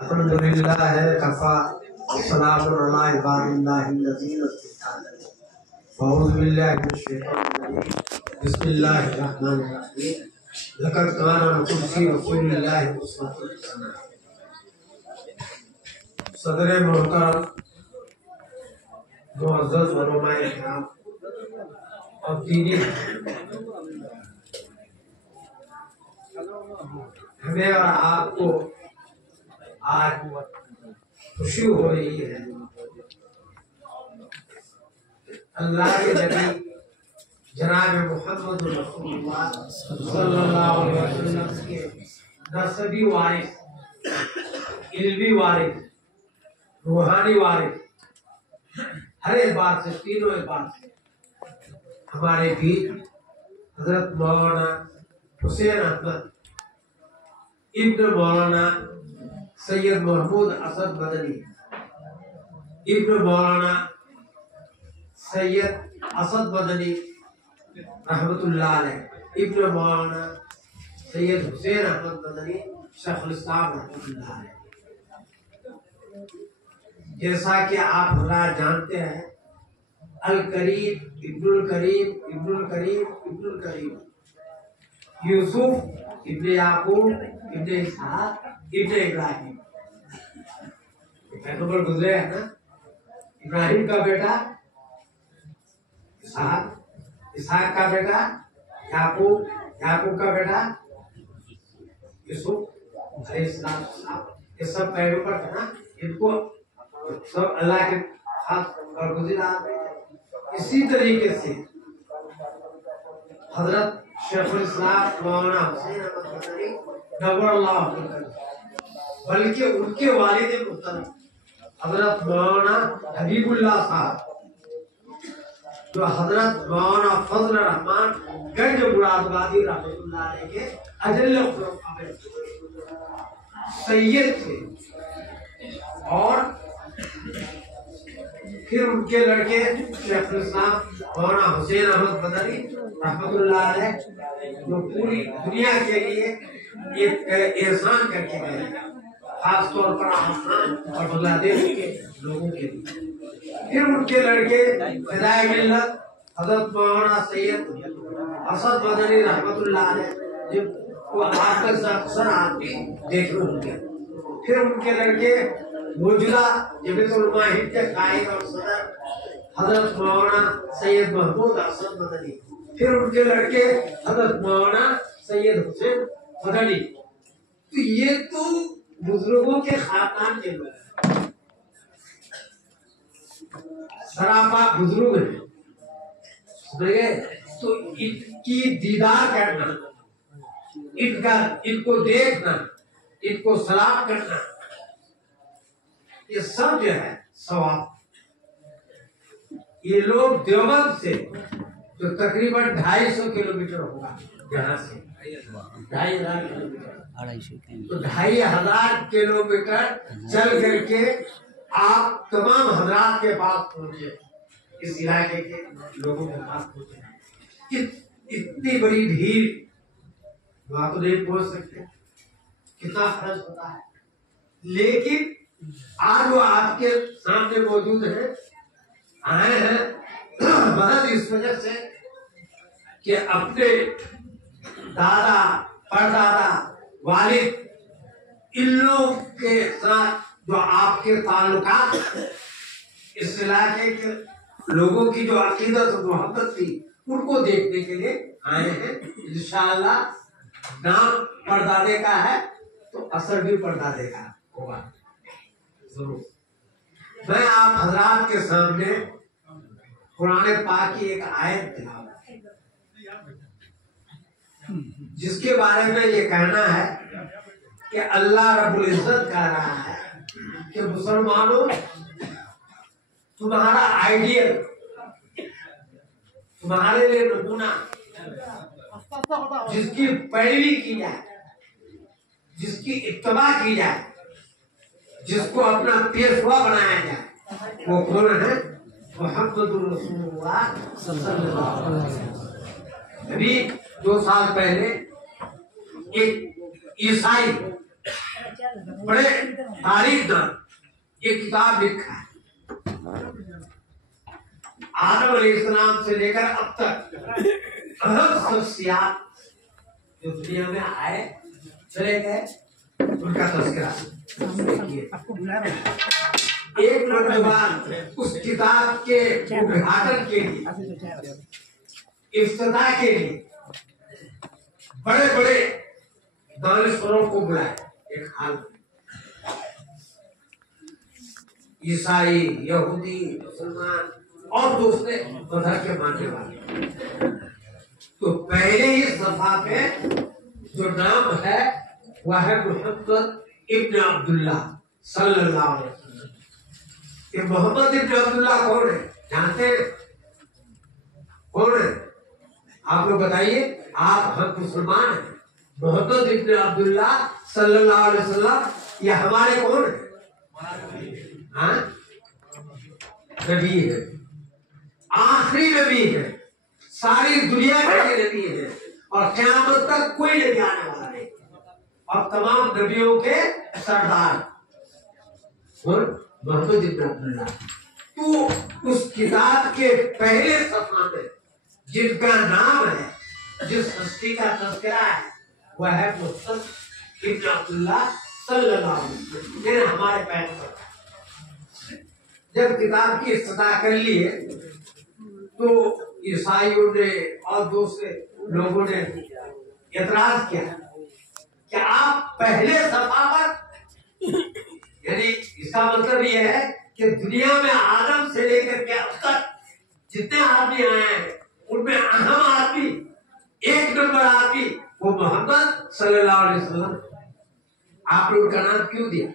अल्हम्दुलिल्लाह कफ़ा वस्सलामु अला इबादिल्लाहिल्लज़ीना इस्तफ़ा। अऊज़ु बिल्लाहि मिनश शैतानिर रजीम। बिस्मिल्लाहिर रहमानिर रहीम। लक़द काना लकुम फ़ी रसूलिल्लाहि उस्वतुन हसना। सदर मोहतरम मुअज़्ज़ज़ उलमाए किराम और दीनी हमें और आपको आज खुशी हो रही है। अल्लाह के नबी जनाब मोहम्मद रसूलुल्लाह सल्लल्लाहु अलैहि वसल्लम के नसबी वारिस, इल्मी वारिस, रूहानी वारिस, हर एतबार से, तीनों एतबार से हमारे बीच हजरत मौलाना हुसैन अहमद इब्न मौलाना सैयद महमूद असद मदनी इब्न मौलाना सैयद असद मदनी रहमतुल्लाह अलैह इब्न मौलाना सैयद हुसैन अहमद मदनी शेखुल इस्लाम रहमतुल्लाह अलैह। जैसा कि आप हज़रात जानते हैं, अल करीम इब्नुल करीम इब्नुल करीम इब्नुल करीम, यूसुफ इब्न याकूब इब्न इसहाक इब्न इब्राहिम, पैगंबर गुजरे हैं ना। इब्राहिम का बेटा इसहाक, इसहाक का बेटा याकूब, याकूब का बेटा यूसुफ अलैहिस्सलाम। ये सब पैगंबर थे ना, इनको सब अल्लाह के खास बरगुज़ीदा। इसी तरीके से हजरत शेखुल इस्लाम मौलाना हुसैन अहमद मदनी नव्वरअल्लाहु वजहहु, बल्कि उनके वालिद मुहतरम हजरत मौलाना हबीबुल्लाह साहब, जो हजरत मौलाना फजल रहमान गंज मुरादाबादी रहमतुल्लाह अलैह के अजल्ल सैयद थे। और फिर उनके लड़के शेखुल इस्लाम मौलाना हुसैन अहमद मदनी रहमतुल्लाह अलैह, जो पूरी दुनिया के लिए एक एहसान करके गए, खास तौर पर आसाम और बांग्लादेश के लोगों के लिए। फिर उनके लड़के फिदाए मिल्लत हजरत मौलाना सैयद असद मदनी रहमतुल्लाह अलैह, जिनको आज तक अक्सर आदमी देखे होंगे। फिर उनके लड़के मौजूदा जमीयतुल उलमा हिंद के कायद और सदर हजरत मौलाना सैयद महमूद असद मदनी। फिर उनके लड़के हजरत मौलाना सैयद हुसैन मदनी। तो ये तो बुजुर्गों के खानदान के लोग हैं, सरापा बुजुर्ग हैं। तो इनकी दीदार करना, इनको देखना, इनको सलाम करना, ये सब जो है सवाब। ये लोग देवबंद से, जो तकरीबन 250 किलोमीटर होगा यहाँ से, 2500 किलोमीटर, तो 2500 किलोमीटर चल करके आप तमाम हजरात के पास पहुंचे, इस इलाके के लोगों के पास पहुंचे। इतनी बड़ी भीड़ वहां तो नहीं पहुंच सकते, कितना खर्च होता है। लेकिन आज वो आपके सामने मौजूद है, आए हैं महज इस वजह से कि अपने दादा, परदादा, वालिद, इन लोग के साथ जो आपके ताल्लुकात, इस इलाके के लोगों की जो अकीदत और मोहब्बत थी, उनको देखने के लिए आए हैं। इंशाअल्लाह नाम परदादे का है तो असर भी परदादे का होगा जरूर। मैं आप हजरात के सामने कुरान पाक की एक आयत तिलावत, जिसके बारे में ये कहना है कि अल्लाह रब्बुल इज्जत कह रहा है कि मुसलमानों, तुम्हारा आइडियल, तुम्हारे लिए नमूना, जिसकी पैरवी की जाए, जिसकी इत्तबा की जाए, जिसको अपना पेशवा बनाया जाए, वो कौन है? मुहम्मदुर रसूलुल्लाह सल्लल्लाहु अलैहि वसल्लम। अभी 2 साल पहले एक ईसाई बड़े तारीफ ये किताब लिखा है। आदम अलैहिस्सलाम से लेकर अब तक अहम शख्सियत जो दुनिया में आए चले गए उनका तज़किरा एक नौजवान उस किताब के उद्घाटन के लिए, इफ्तिताह के लिए बड़े बड़े दानिशवरों को बुलाए। एक हाल ईसाई, यहूदी, मुसलमान और दूसरे मजहब के मानने वाले, तो पहले ही सफा पे जो नाम है वह है मोहम्मद इब्न अब्दुल्ला सल्लल्लाहु अलैहि वसल्लम। ये मोहम्मद इब्न अब्दुल्ला कौन है, जानते हैं कौन है? आप लोग बताइए। आप हम मुसलमान हैं। मोहम्मद इब्न अब्दुल्ला सल्लल्लाहु अलैहि वसल्लम ये हमारे कौन है? हाँ, नबी है, आखिरी नबी है, सारी दुनिया के नबी है और क़यामत तक कोई नबी आने वाला नहीं और तमाम नबियों के सरदार मोहम्मद इब्न अब्दुल्ला। तो उस किताब के पहले सफ़ा में जिनका नाम है, जिस हस्ती का तज़किरा है, वह है मोहम्मद इब्न अब्दुल्ला सल्लल्लाहु अलैहि वसल्लम। ये हमारे पैगंबर। जब किताब की इफ्तिताह कर लिए तो ईसाइयों ने और दूसरे लोगों ने एतराज किया कि आप पहले सफा पर, यानी इसका मतलब यह है कि दुनिया में आदम से लेकर के अब तक जितने आदमी आए हैं उनमें अहम आदमी, एक नंबर आदमी वो मोहम्मद सल्लल्लाहु अलैहि वसल्लम। आपने उनका नाम क्यों दिया?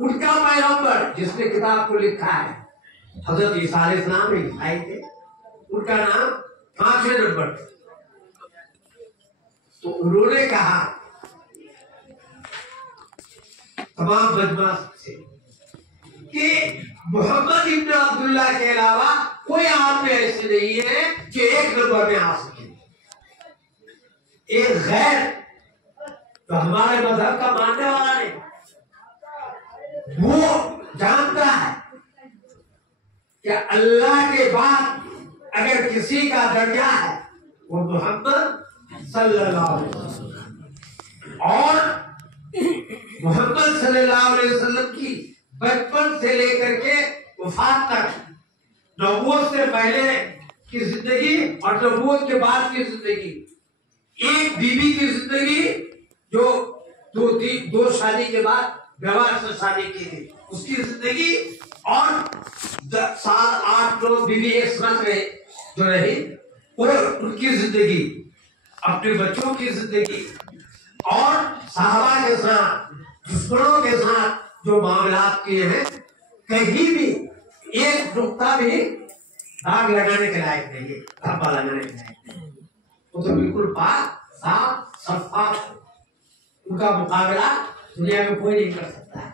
उनका पैगंबर जिसने किताब को लिखा है हजरत ईसा अलैहिस्सलाम ईसाई थे, उनका नाम 5वें नंबर। तो उन्होंने कहा तमाम मजमा से कि मोहम्मद इब्न अब्दुल्ला के अलावा कोई आदमी ऐसे नहीं है जो एक नंबर में आ सके। एक गैर तो हमारे मजहब का मानने वाला नहीं, वो जानता है कि अल्लाह के बाद अगर किसी का दर्जा है वो मोहम्मद सल्लल्लाहु अलैहि वसल्लम। और मोहम्मद सल्लल्लाहु अलैहि वसल्लम की बचपन से लेकर के वफात तक, नबूवत से पहले की जिंदगी और नबूवत के बाद की जिंदगी, एक बीवी की जिंदगी जो दो शादी के बाद व्यवहार से शादी की थी उसकी जिंदगी, और 7, 8, 9 बीवी एक साथ रहे जो रही और उनकी जिंदगी, अपने बच्चों की जिंदगी और साहबा के साथ, दुश्मनों के साथ जो मामलात किए हैं, कहीं भी एक नुक्ता भी दाग लगाने के लायक नहीं है, धब्बा लगाने के लायक नहीं। वो तो बिल्कुल पाक साफ शफाफ, उनका मुकाबला दुनिया में कोई नहीं कर सकता है।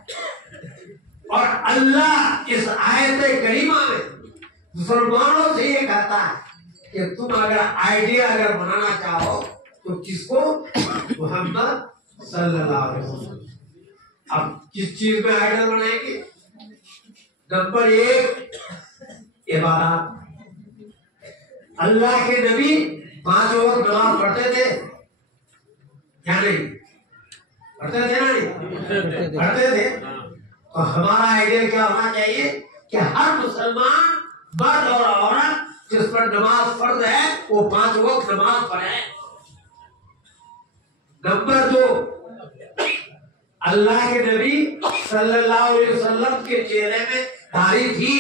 और अल्लाह इस आयत करीमा में मुसलमानों से ये कहता है कि तुम अगर आइडिया अगर बनाना चाहो तो किसको? मोहम्मद सल्लल्लाहु अलैहि वसल्लम। अब किस चीज में आइडिया बनाएंगे? नंबर 1 इबादत। अल्लाह के नबी 5 वक्त नमाज पढ़ते थे क्या नहीं? पढ़ते थे ना? नहीं पढ़ते थे। तो हमारा आइडिया क्या होना चाहिए कि हर मुसलमान मर्द और औरत जिस पर नमाज फर्ज है वो 5 वक्त नमाज पढ़े। नंबर 2, अल्लाह के नबी सल्लल्लाहु अलैहि वसल्लम के चेहरे में दाढ़ी थी?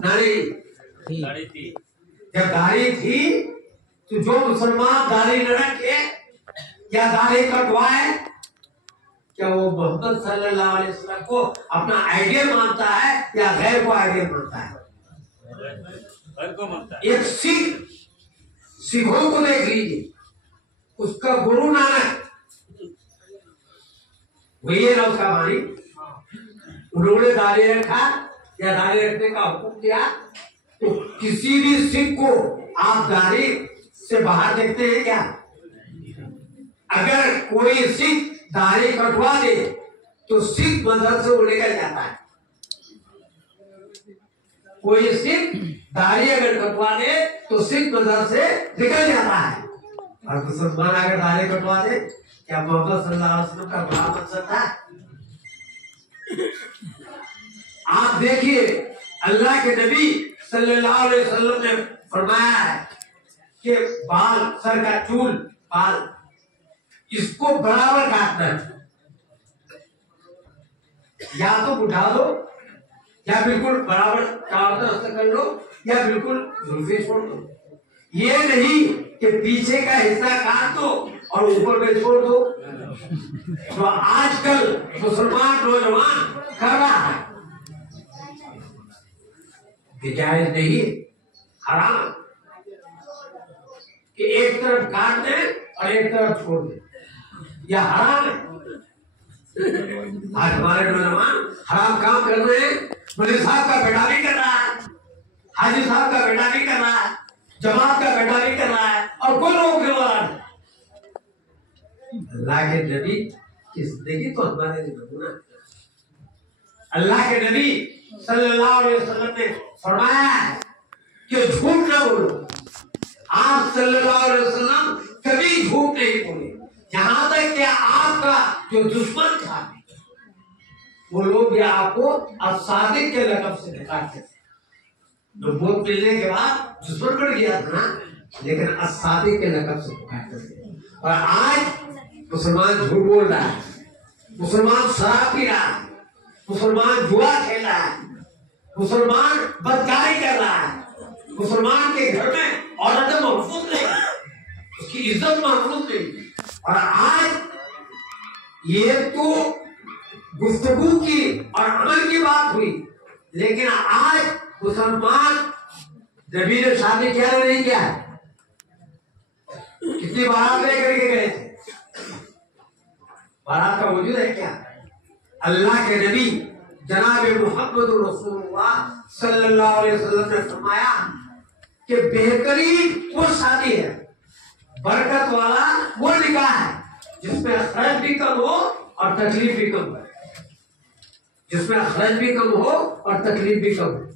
दाढ़ी थी। जब दाढ़ी थी तो जो मुसलमान दाढ़ी न रखे या दाढ़ी कटवाए, क्या वो मोहम्मद सल्लल्लाहु अलैहि वसल्लम को अपना आइडियल मानता है या गैर को आइडियल मानता है? गैर को मानता है। एक सिखों को देख लीजिए, उसका गुरु नानक वही है ना उसका मानी, उन्होंने दाढ़ी रखा या दाढ़ी रखने का हुक्म दिया। तो किसी भी सिख को आप दाढ़ी से बाहर देखते हैं क्या? अगर कोई सिख दाढ़ी कटवा दे तो सिख मजहब से वो निकल जाता है। कोई सिख दाढ़ी अगर कटवा दे तो सिख मजहब से निकल जाता है। और मुसलमान अगर दाढ़ी कटवा दे, क्या मोहम्मद सल्लल्लाहु अलैहि वसल्लम का बुरा बन सकता है? आप देखिए अल्लाह के नबी सल्लल्लाहु अलैहि वसल्लम ने फरमाया है कि बाल, सर का चूल, बाल, इसको बराबर काटना है। या तो उठा दो या बिल्कुल बराबर कर लो या बिल्कुल जुल्फे छोड़ दो। ये नहीं कि पीछे का हिस्सा काट दो और ऊपर में छोड़ दो। तो आजकल मुसलमान नौजवान कर रहा है, जायज नहीं, हराम कि एक तरफ काट दे और एक तरफ छोड़ दे, यह हराम है। आज हमारे नौजवान हराम काम कर रहे हैं। मौलवी साहब का बेटा भी कर रहा है, हाजी साहब का बेटा भी कर रहा है, जमात का बेटा भी कर रहा है, और कोई रोकने वाला नहीं। अल्लाह के नबी की जिंदगी तो हमारे लिए नमूना। अल्लाह के नबी सल्लल्लाहु अलैहि वसल्लम ने फरमाया है कि झूठ न बोलो। आप सल्लल्लाहु अलैहि वसल्लम कभी झूठ नहीं बोले। यहाँ तक कि आपका जो दुश्मन था वो लोग भी आपको असादिक के लक़ब से निकालते थे। नबूवत मिलने के बाद दुश्मन बढ़ गया था, लेकिन असादिक के लक़ब से पुकारते थे। और आज मुसलमान झूठ बोल रहा है, मुसलमान शराब पी रहा है, मुसलमान जुआ खेल रहा है, मुसलमान बदकारी कर रहा है, मुसलमान के घर में औरतें महफूज नहीं, उसकी इज्जत महफूज नहीं। और आज ये तो गुफ्तगू की और अमल की बात हुई, लेकिन आज मुसलमान नबी ने शादी किया नहीं किया? कितनी बारात लेकर के गए थे? बारात का वजूद है क्या? अल्लाह के नबी जनाब मोहम्मद रसूलुल्लाह सल्लल्लाहु अलैहि वसल्लम ने फरमाया कि बेहतरीन वो शादी है, बरकत वाला वो निकाह है जिसमें खर्च भी कम हो और तकलीफ भी कम हो, जिसमें खर्च भी कम हो और तकलीफ भी कम हो।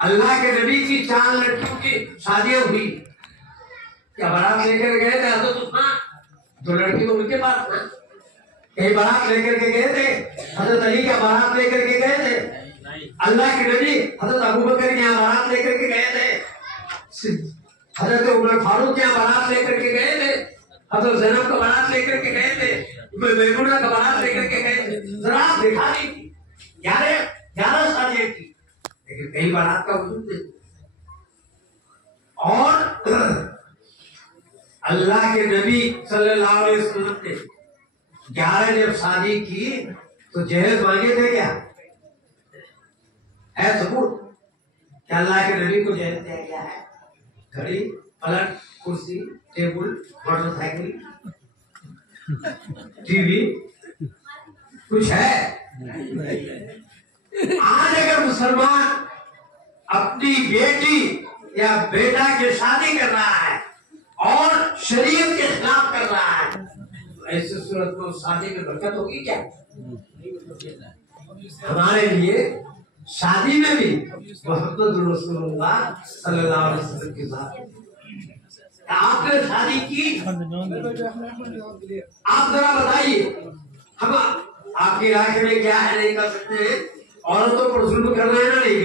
अल्लाह के नबी की 4 लड़कियों की शादियां हुई, क्या बारात लेकर गए थे हजरत उस्मान? 2 लड़की तो उनके पास ना, कहीं बारात लेकर के गए थे? हजरत अली क्या बारात लेकर के गए थे? अल्लाह के नबी हजरत अबू बकर के यहाँ बारात लेकर के गए थे? हजरत उमर फारूक के यहाँ बारात लेकर के गए थे? हजरत ज़ैनब का बारात लेकर के गए थे? मैमूना का बारात लेकर के गए थे? जरा आप दिखा दी 11 शादियां की, लेकिन कई बारात का वजूद नहीं। और अल्लाह के नबी सल्लल्लाहु अलैहि वसल्लम ने 11 जब शादी की तो जहेज मांगे थे क्या? है सबूत क्या अल्लाह के नबी को जहेज दिया गया है? घड़ी, पलट, कुर्सी, टेबल, मोटरसाइकिल, टीवी कुछ है? आज अगर मुसलमान अपनी बेटी या बेटा की शादी कर रहा है और शरीयत के खिलाफ कर रहा है, तो ऐसी सूरत में शादी में बरकत होगी क्या? हमारे लिए शादी में भी मोहम्मद रसूलुल्लाह सल्लल्लाहु अलैहि वसल्लम के साथ आपने शादी की, आप जरा बताइए। हम आपके इलाके में क्या है नहीं कर सकते हैं? औरतों पर जुल्म करना है ना? नहीं,